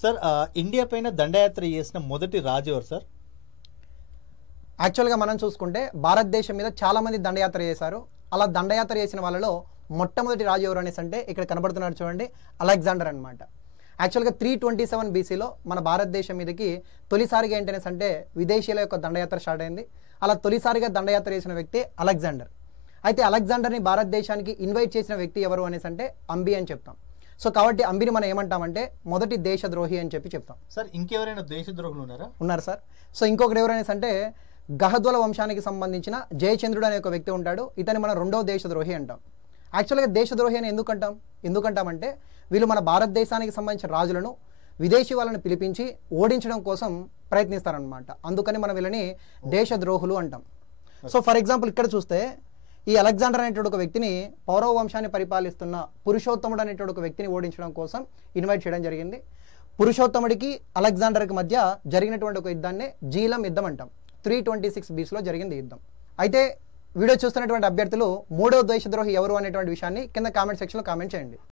Sir India పైన దండయాత్ర చేసిన మొదటి రాజు ఎవరు సార్? యాక్చువల్గా మనం చూసుకుంటే భారతదేశం మీద చాలామంది దండయాత్ర చేశారు. అలా దండయాత్ర చేసిన వాళ్ళలో మొట్టమొదటి రాజు ఎవరు అనేసి అంటే ఇక్కడ కనబడుతున్నారు చూడండి, అలెగ్జాండర్ అనమాట. యాక్చువల్గా 327 BCలో మన భారతదేశం మీదకి తొలిసారిగా ఏంటనేసి అంటే విదేశీయుల యొక్క దండయాత్ర స్టార్ట్ అయింది. అలా తొలిసారిగా దండయాత్ర చేసిన వ్యక్తి అలెగ్జాండర్. అయితే అలెగ్జాండర్ని భారతదేశానికి ఇన్వైట్ చేసిన వ్యక్తి ఎవరు అనేసి అంటే అంబి అని చెప్తాం. సో కాబట్టి అంబిని మనం ఏమంటామంటే మొదటి దేశద్రోహి అని చెప్తాం. సార్ ఇంకెవరైనా దేశద్రోహులు ఉన్నారా? ఉన్నారు సార్. సో ఇంకొకటి ఎవరైనా అంటే గహద్వల వంశానికి సంబంధించిన జయచంద్రుడు అనే ఒక వ్యక్తి ఉంటాడు. ఇతని మనం రెండవ దేశద్రోహి అంటాం. యాక్చువల్గా దేశద్రోహి అని ఎందుకంటామంటే వీళ్ళు మన భారతదేశానికి సంబంధించిన రాజులను విదేశీ వాళ్ళని పిలిపించి ఓడించడం కోసం ప్రయత్నిస్తారనమాట. అందుకని మనం వీళ్ళని దేశద్రోహులు అంటాం. సో ఫర్ ఎగ్జాంపుల్ ఇక్కడ చూస్తే ఈ అలెగ్జాండర్ అనేటువంటి ఒక వ్యక్తిని పౌరవ వంశాన్ని పరిపాలిస్తున్న పురుషోత్తముడు అనేటువంటి ఒక వ్యక్తిని ఓడించడం కోసం ఇన్వైట్ చేయడం జరిగింది. పురుషోత్తముడికి అలెగ్జాండర్కి మధ్య జరిగినటువంటి ఒక యుద్ధాన్ని జీలం యుద్ధం అంటాం. 326 BCలో జరిగింది యుద్ధం. అయితే వీడియో చూస్తున్నటువంటి అభ్యర్థులు మూడో దేశద్రోహి ఎవరు అనేటువంటి విషయాన్ని కింద కామెంట్ సెక్షన్లో కామెంట్ చేయండి.